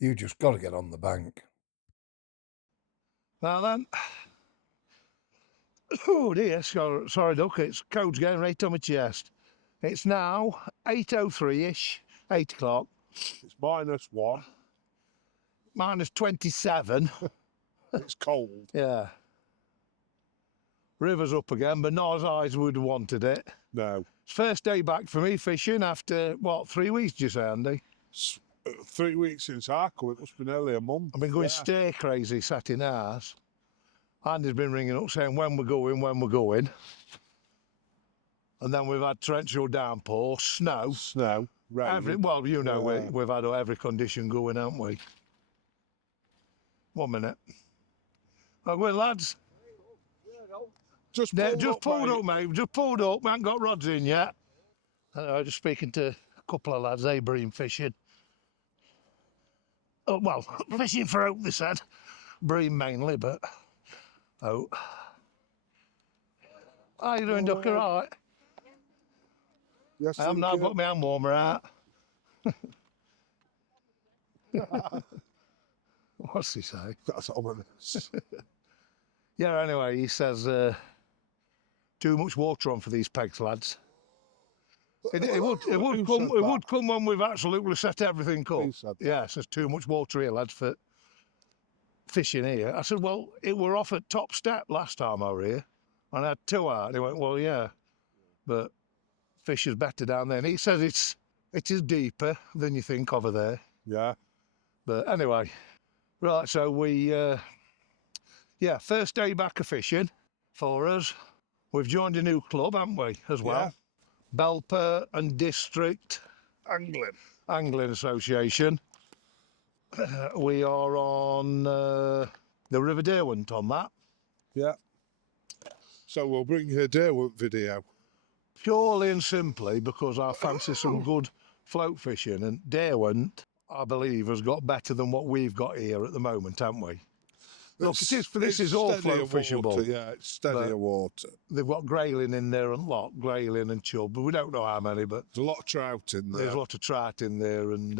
You just got to get on the bank. Now then, oh dear, sorry Duck, it's code's getting right on my chest. It's now 8:03ish, 8 o'clock. It's -1. Minus 27. It's cold. Yeah. River's up again, but not as high as we'd wanted it. No. It's first day back for me fishing after, what, 3 weeks, did you say, Andy? 3 weeks since I come, it must be nearly a month. I've been going stay crazy, sat in ours. Andy's been ringing up saying when we're going. And then we've had torrential downpour, snow. Rain. Well, you know, we've had every condition going, haven't we? 1 minute. Oh, well, lads. Just pulled up, mate. Just pulled up. We haven't got rods in yet. I was just speaking to a couple of lads. They bream fishing. Oh, well, fishing for out, they said. Bream mainly, but out. How you doing, Duck? All right? Yes, I've now got my hand warmer out. What's he say? That's ominous. Yeah, anyway, he says too much water on for these pegs, lads. It would come when we've absolutely set everything up. Yeah, it says too much water here, lads, for fishing here. I said, well, it were off at top step last time I were here, and I had 2 out. And he went, well, yeah, but fish is better down there. And he says it is deeper than you think over there. Yeah. But anyway, right, so we, first day back of fishing for us. We've joined a new club, haven't we, as well? Yeah. Belper and District Angling Association. We are on the River Derwent on that. Yeah. So we'll bring you a Derwent video. Purely and simply because I fancy some good float fishing, and Derwent, I believe, has got better than what we've got here at the moment, haven't we? Look, this is all float fishable. Yeah, it's steadier water. They've got grayling in there and grayling and chub, but we don't know how many. But there's a lot of trout in there. There's a lot of trout in there, and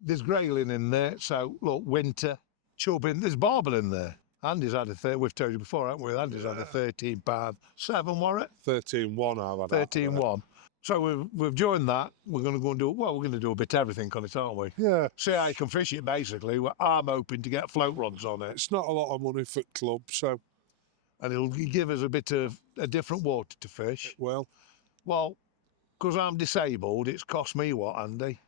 there's grayling in there. So look, winter, chub in. There's barbel in there. Andy's had we've told you before, haven't we? Andy's had a 13-pound-7, was it? 13-1 I've had. 13-1. So we've joined that. We're going to go and we're going to do a bit of everything on it, aren't we? Yeah. See how you can fish it, basically. I'm hoping to get float rods on it. It's not a lot of money for club, so. And it'll give us a bit of a different water to fish. Well, because I'm disabled, it's cost me what, Andy?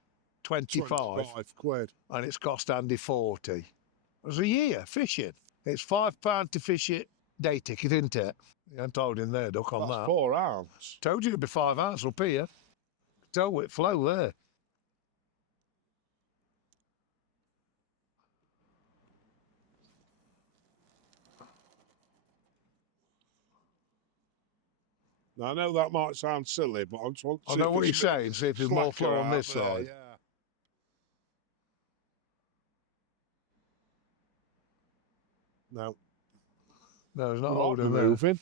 25 quid. And it's cost Andy 40. It's a year fishing. It's £5 to fish it, day ticket, isn't it? You haven't told him there, Duck, on that. 4 ounce. Told you it'd be 5 ounce up here. Tell it flow there. Now, I know that might sound silly, but I just want to I know what you're saying, see if there's more flow on this side. Yeah. No. No, it's not holding there. Moving.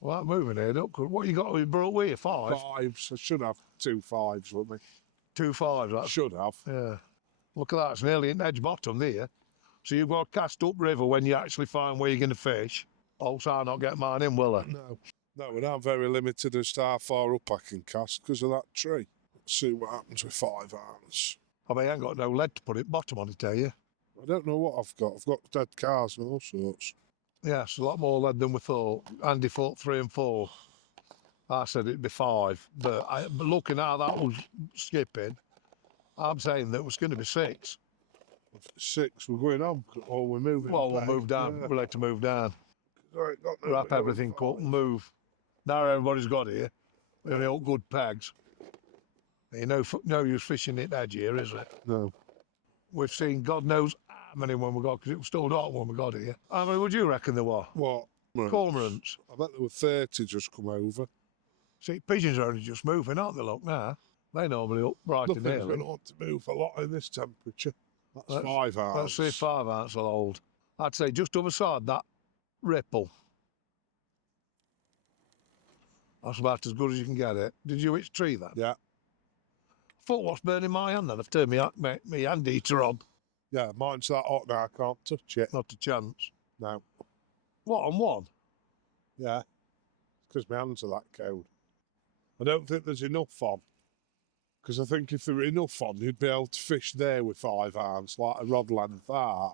Well, moving here, Duck. What you got? We brought with you 5? 5s. I should have 2 5s with me. 2 5s. That should have. Yeah. Look at that. It's nearly an edge bottom there. So you've got to cast up river when you actually find where you're going to fish. Also, I'll not get mine in, will I? No, and I'm very limited as to how far up I can cast because of that tree. Let's see what happens with 5 ounce. I mean, I ain't got no lead to put it bottom on it, tell you. I don't know what I've got. I've got dead cars and all sorts. Yeah, it's a lot more lead than we thought. Andy thought 3 and 4. I said it'd be 5. But looking how that was skipping, I'm saying that it was going to be 6. 6, we're going on, or we're moving. Well, we'll move down. We'll like to move down. Wrap everything up and move. Now everybody's got here. They're all good pegs. You know, no use fishing it edge here, is it? No. We've seen God knows how many when we got, because it was still dark when we got here. How many would you reckon there were? What? Cormorants. I bet there were 30 just come over. See, pigeons are only just moving, aren't they, look, now? They normally up bright and early. Nothing's going to want to move a lot in this temperature. That's 5 ounce. Let's see 5 ounce will hold. I'd say just other side, that ripple. That's about as good as you can get it. Did you hit tree then? Yeah. I thought what's burning my hand then? I've turned my hand eater on. Yeah, mine's that hot now, I can't touch it. Not a chance. No. What, on one? Yeah. Because my hands are that cold. I don't think there's enough on. Because I think if there were enough on, you'd be able to fish there with 5 irons, like a rod length that.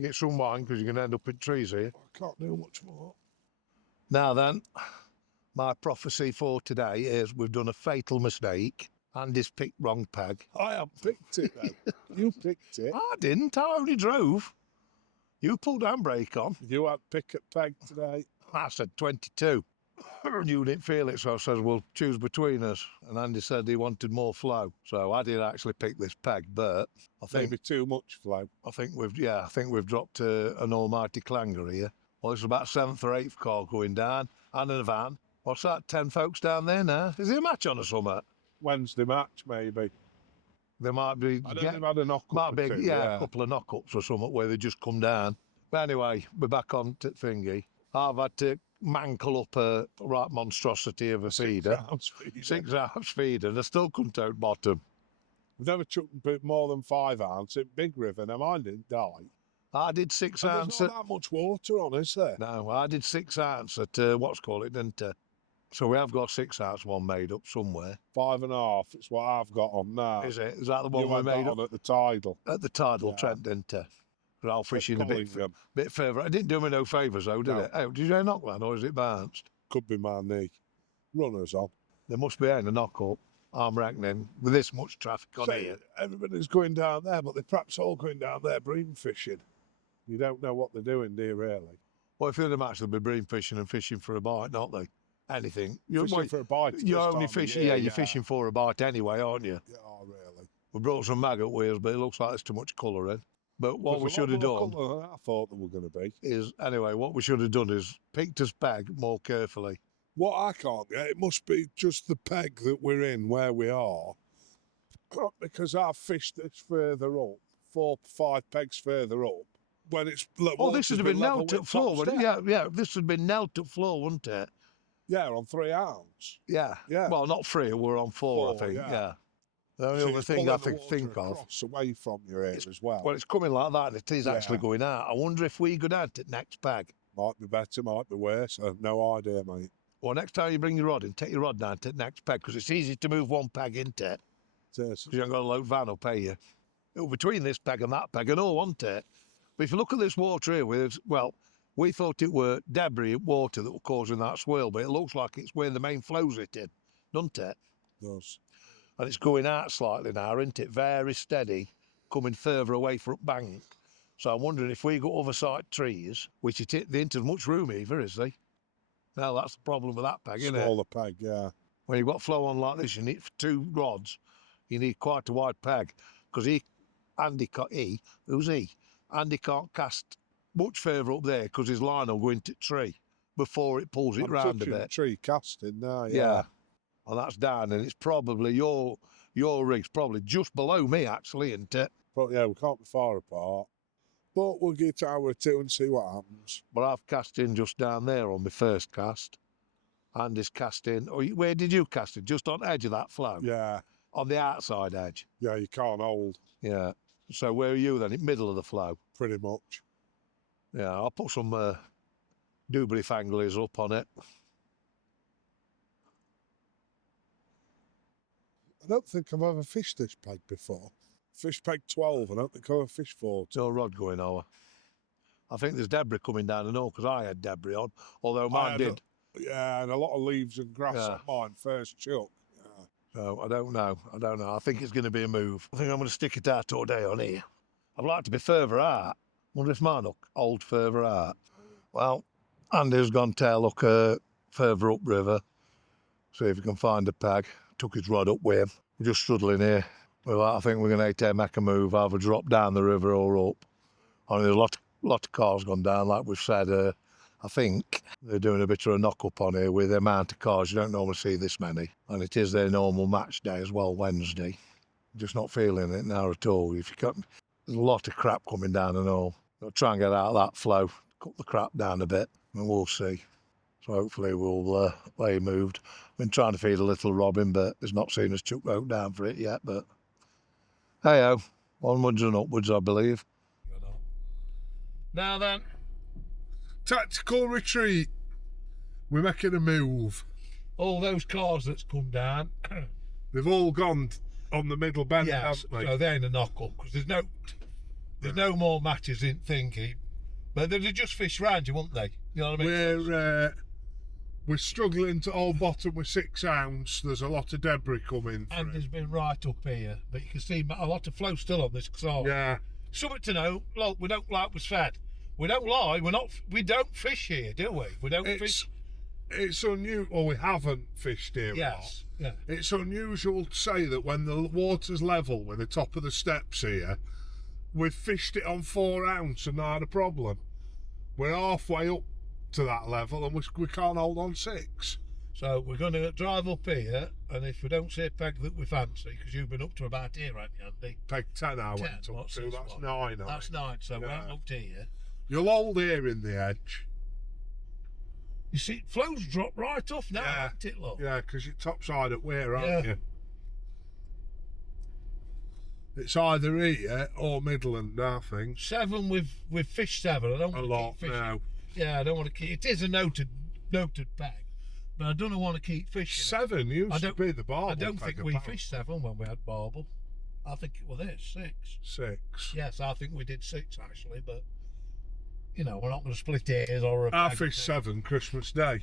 Get some wine, because you're going to end up in trees here. I can't do much more. Now then, my prophecy for today is we've done a fatal mistake. Andy's picked wrong peg. I haven't picked it, though. You picked it. I didn't. I only drove. You pulled handbrake on. You had pick at peg today. I said 22. You didn't feel it, so I said, we'll choose between us. And Andy said he wanted more flow. So I did actually pick this peg, but I think Maybe too much flow. I think we've dropped an almighty clanger here. Well, it's about 7th or 8th car going down, and in a van. What's that? 10 folks down there now. Is there a match on or something? Wednesday match, maybe. There might be. I don't think had a knock-up. Might be, or two, yeah, a couple of knock-ups or something where they just come down. But anyway, we're back on to thingy. I've had to mankle up a right monstrosity of a feeder. 6 ounce feeder. 6 ounce feeder, and I still couldn't out bottom. We've never chucked a bit more than 5 ounce in Big River. Now mine didn't die. I did 6 And ounce. there's not that much water on, is there? No, I did 6 ounce at what's called it, didn't I? So we have got 6 ounce one made up somewhere. 5.5. It's what I've got on now. Is it? Is that the one You we had made that up on at the tidal. at the tidal Yeah. Trent, didn't I? But I'll fishing a Collingham. bit further. I didn't do me no favours though, did No. it? Oh, did you knock that or is it bounced? Could be my knee. Runners on. There must be a knock up. I'm reckoning with this much traffic on So here. everybody's going down there, but they're perhaps all going down there bream fishing. You don't know what they're doing, do you, really? Well, if you're the match, they'll be bream fishing and fishing for a bite, don't they? Anything. Fishing for a bite. at You're this only time of fishing. year, Yeah, you're fishing for a bite anyway, aren't you? Yeah, really. We brought some maggot wheels, but it looks like there's too much colour in. But what we should have done I thought they were going to be. is, anyway, what we should have done is picked his bag more carefully. What I can't get, it must be just the peg that we're in, where we are. Because I've fished this further up, 4 or 5 pegs further up. When it's Oh, this would have been knelt at floor, wouldn't it? Yeah, this would have been knelt at floor, wouldn't it? Yeah, on 3 ounce. Yeah. Yeah. Well, not 3, we're on 4, I 4, think. yeah. Yeah. The only So other it's thing I pulling the think water of. across away from your ear as well. Well, it's coming like that, and it is actually Yeah. going out. I wonder if we go down to the next bag. Might be better, might be worse. I have no idea, mate. Well, next time you bring your rod in, take your rod down to the next peg, because it's easy to move one peg into it, It is. because you haven't got a load van up, you? Between this peg and that peg and all, wasn't it? But if you look at this water here, we thought it were debris water that were causing that swirl, but it looks like it's where the main flow's hitting, doesn't it? It does. And it's going out slightly now, isn't it? Very steady, coming further away from bank. So I'm wondering if we got other side trees, which there ain't as much room either, is there? Now that's the problem with that peg, isn't it? Smaller peg, yeah. When you've got flow on like this, you need for 2 rods, you need quite a wide peg, because Andy can't cast much further up there because his line will go into the tree before it pulls it I'm round a touching the bit. tree casting now, Yeah. And that's down, and it's probably your rig's probably just below me actually, isn't it? But yeah, we can't be far apart. But we'll get hour 2 and see what happens. But I've cast in just down there on my first cast. Andy's cast in. Oh, where did you cast it? Just on the edge of that flow? Yeah, On the outside edge? yeah, you can't hold, Yeah. So where are you then? In middle of the flow? pretty much. Yeah, I'll put some doobly fanglies up on it. I don't think I've ever fished this peg before. Fished peg 12, I don't think I've ever fished 14. No rod going over. I think there's debris coming down the north, because I had debris on, although I mine had did. Yeah, and a lot of leaves and grass Yeah. on mine, first chuck. Yeah. So I don't know. I think it's going to be a move. I think I'm going to stick it out all day on here. I'd like to be further out. Wonder if mine will hold further out. Well, Andy's gone to look further upriver. See if he can find a peg. Took his rod up with him. We're just struggling here. Well, I think we're going to make a move, either drop down the river or up. I mean, there's a lot of cars gone down, like we've said. I think they're doing a bit of a knock-up on here with the amount of cars. You don't normally see this many. And it is their normal match day as well, Wednesday. Just not feeling it now at all. There's a lot of crap coming down and all. I'll try and get out of that flow, cut the crap down a bit, and we'll see. So hopefully we'll lay moved. I've been trying to feed a little robin, but he's not seen us chuck out down for it yet. But hey-ho, Onwards and upwards, I believe. Now then. Tactical retreat. We're making a move. All those cars that's come down. They've all gone on the middle bend, Yes, haven't they? so they're in a knock-up, because there's no more matches in thinking. But they'd just fish round you, wouldn't they? You know what I mean? We're struggling to hold bottom with 6 ounce. There's a lot of debris coming through. And there's been right up here, but you can see a lot of flow still on this car. Yeah. Something to know, look, we don't like was fed. We don't lie, we don't fish here, do we? We don't fish. It's unusual. We haven't fished here. Yes. Yeah. It's unusual to say that when the water's level with the top of the steps here, we've fished it on 4 ounce and not had a problem. We're halfway up to that level and we can't hold on 6. So we're going to drive up here, and if we don't see a peg that we fancy, because you've been up to about here, haven't you, Andy? Peg 10 I went up What's to, this that's one? 9. That's 9, so we haven't looked here. You'll hold here in the edge. You see, flow's dropped right off now, hasn't it, look? Yeah, because you're topside at where, aren't you? It's either here or Midland, I think. 7, we've fished 7. I don't A want lot to keep fishing. now. Yeah, I don't want to keep. It is a noted peg, but I don't want to keep fishing. 7 used to be the Barbel. I don't think we apparently. fished 7 when we had Barbel. I think it was this 6. 6. Yes, I think we did 6 actually, but you know, we're not going to split hairs or. I fished 7 Christmas Day.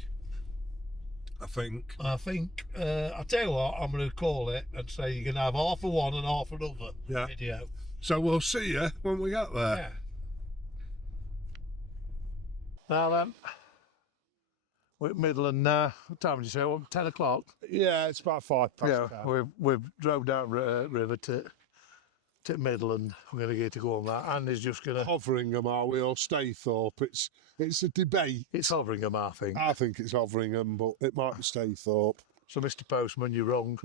I think. I'll tell you what, I'm going to call it and say you're going to have half of one and half another video. So we'll see you when we get there. Yeah. Now then, we're at Midland now. What time did you say? 10 o'clock? Yeah, it's about 5 past. Yeah, we've drove down river to Midland. We're going to get to go on that. Andy's just going to... Hoveringham, are we, or Staythorpe? It's a debate. It's Hoveringham, I think. I think it's Hoveringham, but it might be Staythorpe. So, Mr. Postman, you're wrong.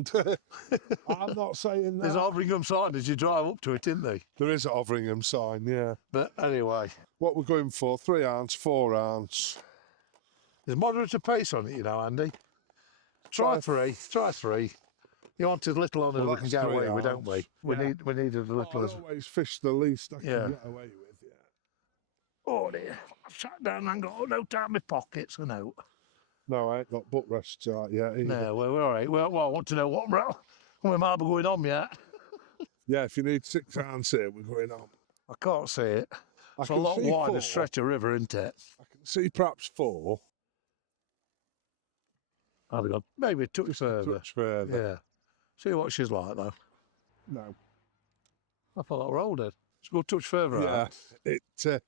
I'm not saying that. There's a Hoveringham sign as you drive up to it, isn't there? There is a Hoveringham sign, yeah. But anyway... What we're going for, 3 ounce, 4 ounce. There's moderate pace on it, you know, Andy. Try 3. You want as little on as we can get away with, don't we? We need as little as... I always fish the least I can get away with, Oh dear, I've sat down and got no time in my pockets, I know. No, I ain't got butt rests out yet either. No, we're all right. Well, I want to know what we might be going on yet. Yeah, if you need 6 ounce here, we're going on. I can't see it. I It's a can lot see wider 4. stretch of river, isn't it? I can see perhaps 4. I've got maybe a touch further. Touch further. Yeah. See what she's like, though. No. I thought I rolled it. It's a good touch further. Yeah,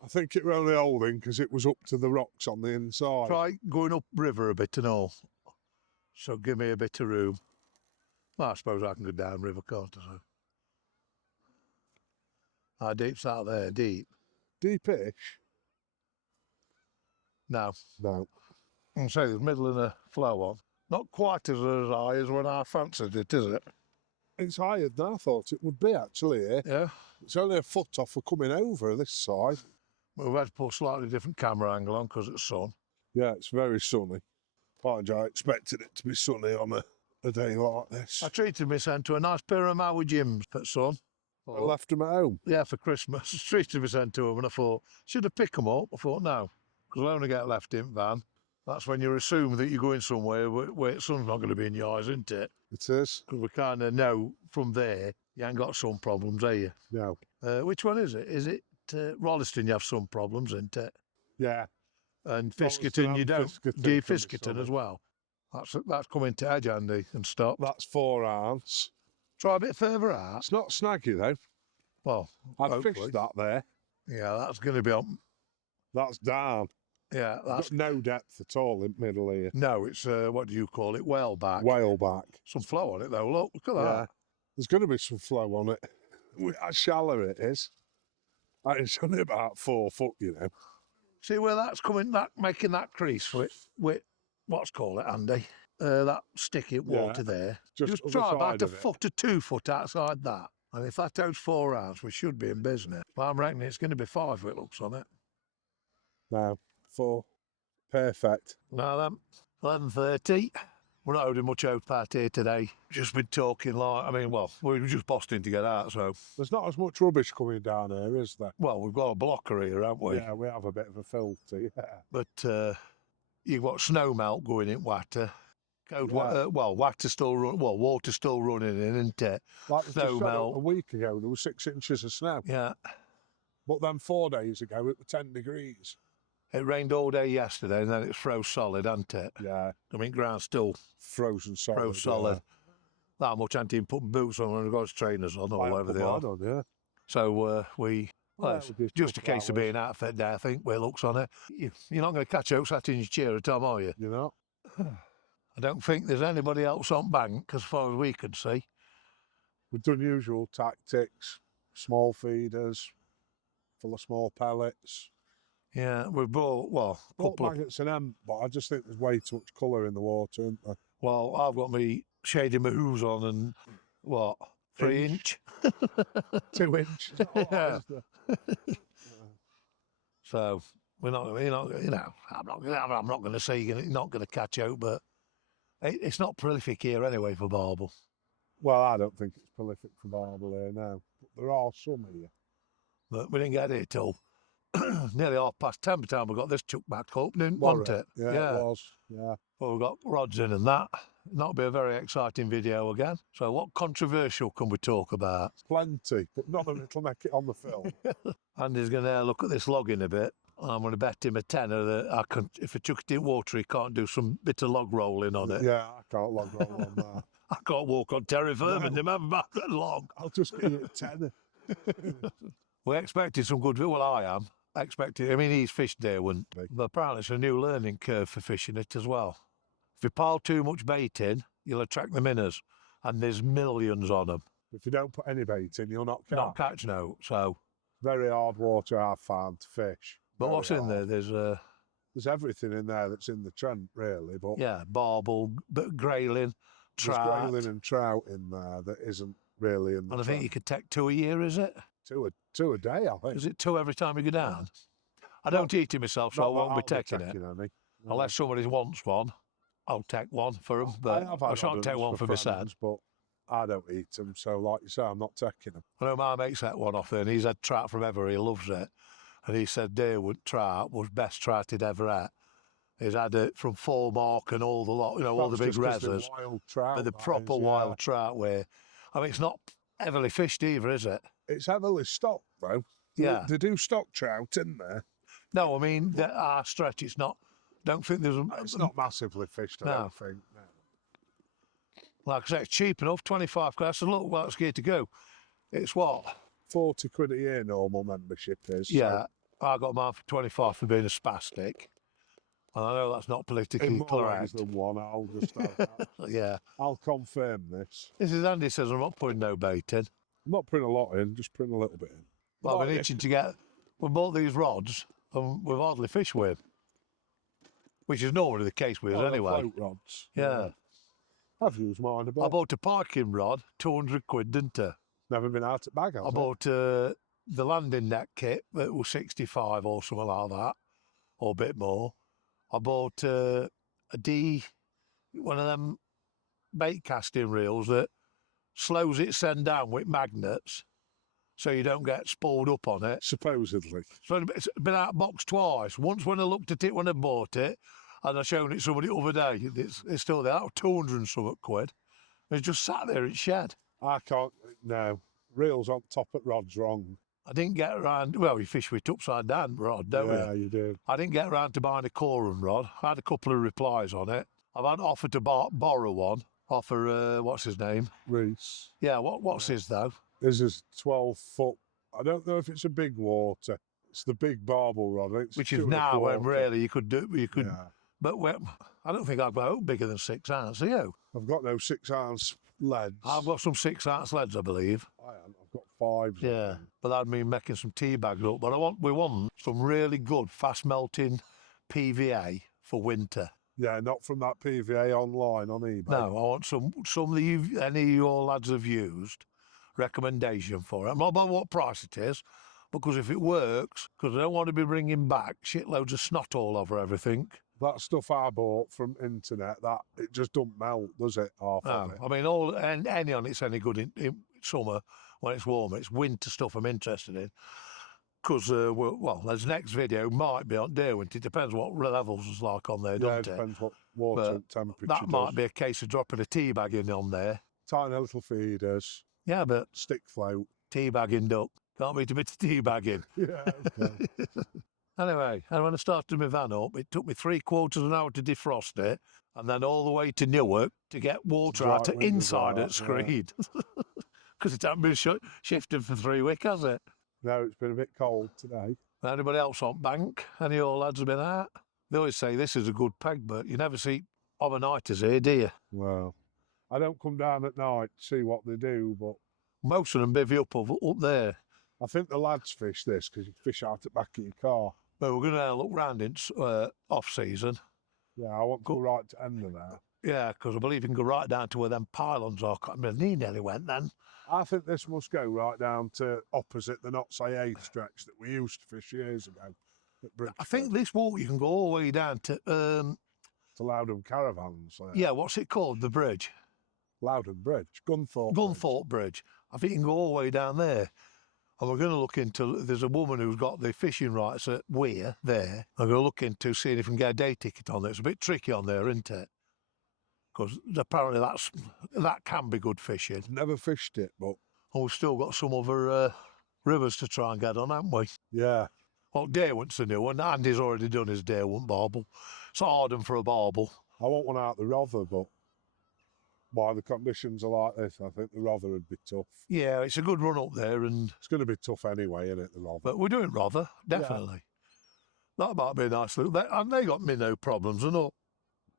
I think it were only holding because it was up to the rocks on the inside. Try going up river a bit and all. So give me a bit of room. Well, I suppose I can go down river, can't I? So. How deep's out there? Deep? Deepish? No. No. I'll say there's middle of the flow on. Not quite as high as when I fancied it, is it? It's higher than I thought it would be, actually, here. Yeah. It's only a foot off for coming over this side. We've had to put a slightly different camera angle on because it's sun. Yeah, it's very sunny. Mind you, I expected it to be sunny on a day like this. I treated my son to a nice pair of Maui gyms at sun. I left them at home. Yeah, for Christmas. I treated my son to them and I thought, should I pick them up? I thought, no, because we'll only get left in van. That's when you assume that you're going somewhere where the sun's not going to be in your eyes, isn't it? It is. Because we kind of know from there you ain't got sun problems, are you? No. Which one is it? Is it Rolleston you have sun problems, isn't it? Yeah. And Rolleston Fiskerton you and don't. Fiskerton Do you can be Fiskerton sunny. as well? That's coming to edge, Andy, and stop. That's 4 ounce. Try a bit further out. It's not snaggy, though. Well, I've hopefully. fished that there. Yeah, that's going to be on. That's down. Yeah, that's... Got no depth at all in middle here. No, it's, what do you call it? Whaleback. Whaleback. Some flow on it, though. Look at that. Yeah. There's going to be some flow on it. How shallow it is. And it's only about 4 foot, you know. See where that's coming, making that crease with what's called it, Andy? That sticky water there. Just try other about side a of it. foot to 2 foot outside that. And if that goes 4 hours, we should be in business. But I'm reckoning it's going to be 5, it looks on it. No, 4. Perfect. Now then, 11:30. We're not holding much out party today. Just been talking like, I mean, well, we were just busting to get out, so. There's not as much rubbish coming down here, is there? Well, we've got a blocker here, haven't we? Yeah, we have a bit of a filter, yeah. But you've got snow melt going in Watter. Yeah. Watter's still running, well, water's still running in, isn't it? Like we Snow just said melt. a week ago, there was 6 inches of snow. Yeah. But then 4 days ago, it was 10 degrees. It rained all day yesterday and then it froze solid, hasn't it? Yeah. I mean, ground's still Frozen solid. froze solid. That much ain't even putting boots on when we've got trainers on or whatever they are. On, yeah. So Well, it's just a case of being outfit day, I think, where it looks on it. You're not going to catch out sat in your chair at time, are you? You know? I don't think there's anybody else on bank as far as we can see. We've done usual tactics, small feeders, full of small pellets. Yeah, we've bought, well, a Bought couple of... maggots and them, but I just think there's way too much colour in the water, isn't there? Well, I've got me shady mahoos on and, what, 3 inch? 2 inch. Yeah. So we're not, you know, I'm not going to say you're not going to catch out, but it's not prolific here anyway for Barbel. Well, I don't think it's prolific for Barbel here now. But there are some here. But we didn't get it till nearly 10:30 by the time we got this chuck back opening, wasn't it? Yeah, it was. Yeah. Well, we've got rods in and that. That'll be a very exciting video again. So what controversial can we talk about? Plenty, but none of it'll make it on the film. Andy's going to look at this log in a bit. I'm going to bet him a tenner that I can, if I chuck it in water, he can't do some bit of log rolling on it. Yeah, I can't log roll on that. I can't walk on terra firma and have back that long. I'll just give you a tenner. We're expecting some good, well, I am. I mean, he's fished there, wouldn't he? But apparently it's a new learning curve for fishing it as well. If you pile too much bait in, you'll attract the minnows, and there's millions on them. If you don't put any bait in, you'll not catch. Not catch, no. So, very hard water I've found to fish. but Very what's in there? hard. There's everything in there that's in the Trent, really. But yeah, barbel, but grayling, there's trout. grayling and trout in there that isn't really in the And I think Trent. you could take 2 a year, is it? Two a day, I think. Is it 2 every time you go down? I don't eat it myself, so I Not that won't be I'll taking it. any. No. Unless somebody wants one, I'll take one for them, but have I had shan't take others one for myself. friends, but I don't eat them. So, like you say, I'm not taking them. I know my mate's had one off there, and he's had trout from ever. He loves it. And he said Deerwood trout was best trout he'd ever had. He's had it from Four Mark and all the lot, all the big rezzers. Wild trout. But the that proper is, yeah. wild trout where, I mean, it's not heavily fished either, is it? It's heavily stocked, though. Yeah. They do stock trout in there. No, I mean, our stretch, it's not, don't think there's... It's not massively fished, I don't think. No. Like I say, it's cheap enough, 25 quid. I said, look, well, it's geared to go. It's what? 40 quid a year normal membership is. Yeah, I got mine for 25 for being a spastic. And I know that's not politically in more ways correct. than one, I'll just have that. Yeah. I'll confirm this. This is Andy says I'm not putting no bait in. I'm not putting a lot in, just putting a little bit in. Well, I've been itching to get... We bought these rods and we've hardly fished with, which is normally the case with us anyway. Float rods. Yeah. I've used mine a bit. I bought a parking rod, 200 quid, didn't I? Never been out at bag, I bought the landing net kit that was 65 or something like that, or a bit more. I bought one of them bait casting reels that slows it send down with magnets so you don't get spooled up on it. Supposedly. So it's been out of box twice. Once when I looked at it when I bought it, and I shown it somebody the other day. It's still there, 200 and something quid. It's just sat there in shed. I can't, no. Reels on top at rod's wrong. I didn't get around, well, you fish with upside down rod, don't you? Yeah, you do. I didn't get around to buying a corum rod. I had a couple of replies on it. I've had offered to borrow one, what's his name? Reese. Yeah, what's his though? This is 12 foot. I don't know if it's a big water. It's the big barbel rod. I think it's Which is 2 now when 1/4. really you could, Yeah. but I don't think I've got out bigger than 6 ounce, are you? I've got no 6 ounce leads. I've got some 6 ounce leads, I believe. I haven't. I've got 5s. Yeah, but that'd mean making some tea bags up. But we want some really good fast melting PVA for winter. Yeah, not from that PVA online on eBay. No, I want some that any of your lads have used. Recommendation for it. I'm not about what price it is, because if it works, because I don't want to be bringing back shitloads of snot all over everything. That stuff I bought from internet, that it just don't melt, does it? Half of No, it. I mean, any on it's any good in summer when it's warmer. It's winter stuff I'm interested in. Because, well, this next video might be on Derwent. It depends what levels is like on there, Yeah, doesn't it it? depends what water But temperature that does. might be a case of dropping a tea bag in on there. Tiny little feeders, Yeah, but stick float. tea bagging duck. Can't beat a bit of tea bagging. Yeah, okay. Anyway, and when I started my van up, it took me 3/4 of an hour to defrost it, and then all the way to Newark to get water dry out to windows inside out, at Screed. Because it hasn't been shifted for 3 weeks, has it? No, it's been a bit cold today. Anybody else on bank? Any of your lads have been out? They always say this is a good peg, but you never see overnighters here, do you? Well, I don't come down at night to see what they do, but Most of them bivvy up there. I think the lads fish this because you can fish out the back of your car. But we're going to look round in off-season. Yeah, I want to go right to end of there. Yeah, because I believe you can go right down to where them pylons are. I mean, he nearly went then. I think this must go right down to opposite the Not Say 8 stretch that we used to fish years ago at Bridgeford. I think this walk you can go all the way down to, to Loudon Caravans. yeah, what's it called? The bridge? Loudon Bridge, Gunthorpe. Gunthorpe Bridge. I think you can go all the way down there. And we're going to look into, there's a woman who's got the fishing rights at Weir there. I'm going to look into seeing if we can get a day ticket on there. It's a bit tricky on there, isn't it? Because apparently that can be good fishing. Never fished it, but And we've still got some other rivers to try and get on, haven't we? yeah. Well, Derwent's a new one. Andy's already done his Derwent barbel. It's hard for a barbel. I want one out the Rother, but why the conditions are like this, I think the Rother would be tough. Yeah, it's a good run up there, and It's going to be tough anyway, isn't it, the Rother? but we're doing Rother, definitely. That might be a nice look. And they got minnow problems and all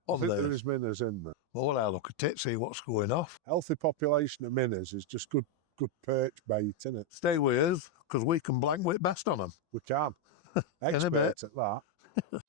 I on think there. there is minnows in there. Well, we'll have a look at it, see what's going off. Healthy population of minnows is just good perch bait, isn't it? Stay with us, because we can blank wit best on them. We can. In a bit. Expert at that.